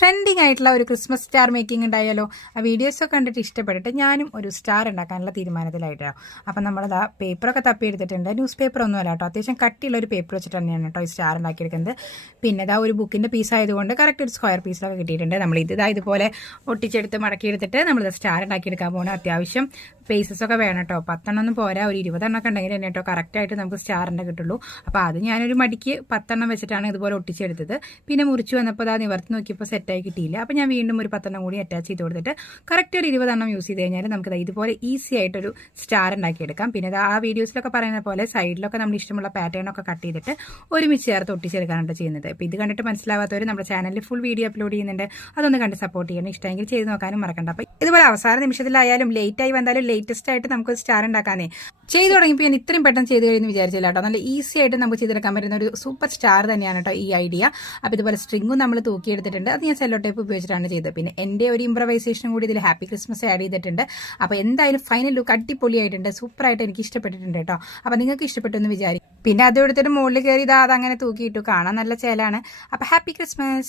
Trending ആയിട്ടുള്ള ഒരു Christmas star making ഉണ്ടായാലോ. ആ വീഡിയോസൊക്കെ കണ്ടിട്ട് ഇഷ്ടപ്പെട്ടിട്ട് ഞാനും ഒരു സ്റ്റാർ ഉണ്ടാക്കാനുള്ള തീരുമാനത്തിലായിട്ടോ. അപ്പം നമ്മളത് പേപ്പറൊക്കെ തപ്പിയെടുത്തിട്ടുണ്ട്. ന്യൂസ് പേപ്പർ ഒന്നുമല്ല കേട്ടോ, അത്യാവശ്യം കട്ടിയുള്ള ഒരു പേപ്പർ വെച്ചിട്ട് തന്നെയാണ് കേട്ടോ ഈ സ്റ്റാർ ഉണ്ടാക്കിയെടുക്കുന്നത്. പിന്നെ ഇതാ ഒരു ബുക്കിൻ്റെ പീസ് ആയതുകൊണ്ട് കറക്റ്റ് ഒരു സ്ക്വയർ പീസിലൊക്കെ കിട്ടിയിട്ടുണ്ട്. നമ്മൾ ഇതുപോലെ ഒട്ടിച്ചെടുത്ത് മടക്കിയെടുത്തിട്ട് നമ്മളിത് സ്റ്റാർ ഉണ്ടാക്കിയെടുക്കാൻ പോകണം. അത്യാവശ്യം പേസസ് ഒക്കെ വേണം കേട്ടോ. 10 എണ്ണം പോരാ, ഒരു 20 എണ്ണമൊക്കെ ഉണ്ടെങ്കിൽ തന്നെ കേട്ടോ കറക്റ്റായിട്ട് നമുക്ക് സ്റ്റാറിൻ്റെ കിട്ടുള്ളൂ. അപ്പോൾ അത് ഞാനൊരു മടിക്ക് 10 എണ്ണം വെച്ചിട്ടാണ് ഇതുപോലെ ഒട്ടിച്ചെടുത്തത്. പിന്നെ മുറിച്ച് വന്നപ്പോൾ അത് നിവർത്തി നോക്കിയപ്പോൾ സെറ്റായി കിട്ടിയില്ല. അപ്പോൾ ഞാൻ വീണ്ടും ഒരു 10 എണ്ണം കൂടി അറ്റാച്ച് ചെയ്ത് കൊടുത്തിട്ട് കറക്റ്റ് ഒരു 20 എണ്ണം യൂസ് ചെയ്ത് കഴിഞ്ഞാൽ നമുക്ക് ഇതുപോലെ ഈസി ആയിട്ടൊരു സ്റ്റാർ ഉണ്ടാക്കിയെടുക്കാം. പിന്നെ ആ വീഡിയോസിലൊക്കെ പറയുന്ന പോലെ സൈഡിലൊക്കെ നമ്മൾ ഇഷ്ടമുള്ള പാറ്റേണൊക്കെ കട്ട് ചെയ്തിട്ട് ഒരുമിച്ച് ചേർത്ത് ഒട്ടിച്ചെടുക്കാനാണ് ചെയ്യുന്നത്. അപ്പോൾ ഇത് കണ്ടിട്ട് മനസ്സിലാവാത്തവർ നമ്മുടെ ചാനലിൽ ഫുൾ വീഡിയോ അപ്ലോഡ് ചെയ്യുന്നുണ്ട്, അതൊന്ന് കണ്ട് സപ്പോർട്ട് ചെയ്യണം. ഇഷ്ടമെങ്കിൽ ചെയ്ത് നോക്കാനും മറക്കണ്ട. അപ്പോൾ ഇതുപോലെ അവസാന നിമിഷത്തിലായാലും ലേറ്റായി വന്നാലും ലേറ്റസ്റ്റ് ആയിട്ട് നമുക്ക് സ്റ്റാർ ഉണ്ടാക്കാനേ ചെയ്തു തുടങ്ങിയപ്പോൾ ഞാൻ ഇത്രയും പെട്ടെന്ന് ചെയ്ത് കഴിഞ്ഞ് വിചാരിച്ചില്ല കേട്ടോ. നല്ല ഈസി ആയിട്ട് നമുക്ക് ചെയ്തെടുക്കാൻ പറ്റുന്ന ഒരു സൂപ്പർ സ്റ്റാർ തന്നെയാണ് കേട്ടോ ഈ ഐഡിയ. അപ്പോൾ ഇതുപോലെ സ്ട്രിങ്ങും നമ്മൾ തൂക്കിയെടുത്തിട്ടുണ്ട്. അത് ഞാൻ സെല്ലോ ടേപ്പ് ഉപയോഗിച്ചിട്ടാണ് ചെയ്തത്. പിന്നെ എൻ്റെ ഒരു ഇംപ്രവൈസേഷനും കൂടി ഇതിൽ ഹാപ്പി ക്രിസ്മസ് ആഡ് ചെയ്തിട്ടുണ്ട്. അപ്പോൾ എന്തായാലും ഫൈനൽ ലുക്ക് അടിപൊളിയായിട്ടുണ്ട്, സൂപ്പറായിട്ട് എനിക്ക് ഇഷ്ടപ്പെട്ടിട്ടുണ്ട് കേട്ടോ. അപ്പോൾ നിങ്ങൾക്ക് ഇഷ്ടപ്പെട്ടു എന്ന് വിചാരിക്കും. പിന്നെ അത് എടുത്തിട്ട് മുകളിൽ കയറി അതങ്ങനെ തൂക്കിയിട്ടു, കാണാൻ നല്ല ചേലാണ്. അപ്പോൾ ഹാപ്പി ക്രിസ്മസ്.